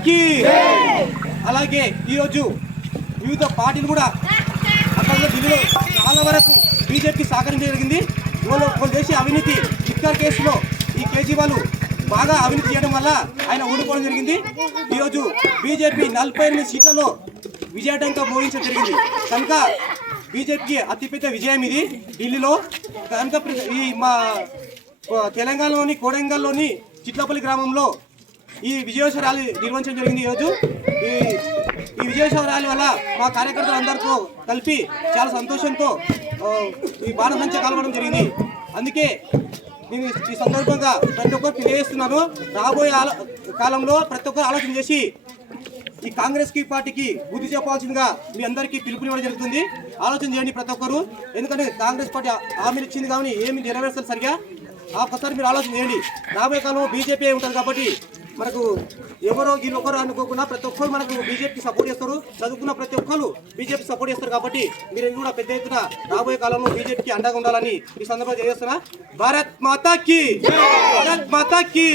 మాతాకి అలాగే ఈరోజు వివిధ పార్టీలు కూడా అక్కడ ఢిల్లీలో చాలా వరకు బీజేపీకి సహకరించడం జరిగింది. వాళ్ళు చేసే అవినీతి లిక్కర్ కేసులో ఈ కేజ్రీవాల్ బాగా అవినీతి చేయడం వల్ల ఆయన ఓడిపోవడం జరిగింది. ఈరోజు బీజేపీ 48 సీట్లలో విజయటంగా మోగించడం జరిగింది. కనుక బీజేపీకి అతిపెద్ద విజయం ఇది ఢిల్లీలో. కనుక ఈ మా తెలంగాణలోని కోడంగల్లోని చిట్లపల్లి గ్రామంలో ఈ విజయోత్సవ ర్యాలీ నిర్వహించడం జరిగింది. ఈరోజు ఈ విజయోత్సవ ర్యాలీ వల్ల మా కార్యకర్తలు అందరితో కలిపి చాలా సంతోషంతో ఈ బాణసంచ కాల్వడం జరిగింది. అందుకే నేను ఈ సందర్భంగా ప్రతి ఒక్కరు తెలియజేస్తున్నాను, రాబోయే కాలంలో ప్రతి ఒక్కరు ఆలోచన చేసి ఈ కాంగ్రెస్ పార్టీకి బుద్ధి చెప్పాల్సిందిగా మీ అందరికీ పిలుపునివ్వడం జరుగుతుంది. ఆలోచన చేయండి ప్రతి ఒక్కరు. ఎందుకంటే కాంగ్రెస్ పార్టీ హామీలు ఇచ్చింది కానీ ఏమి నెరవేర్చాలి సరిగా ఒకసారి మీరు ఆలోచన చేయండి. రాబోయే కాలంలో బీజేపీ ఉంటుంది కాబట్టి మనకు ఎవరో వీళ్ళొకరు అనుకోకుండా ప్రతి ఒక్కరు మనకు బీజేపీకి సపోర్ట్ చేస్తారు. చదువుకున్న ప్రతి ఒక్కరు బీజేపీ సపోర్ట్ చేస్తారు కాబట్టి మీరు కూడా పెద్ద ఎత్తున రాబోయే కాలంలో బీజేపీకి అండగా ఉండాలని ఈ సందర్భంగా తెలియజేస్తున్నా. భారత్ మాతాకి, భారత్ మాతాకి.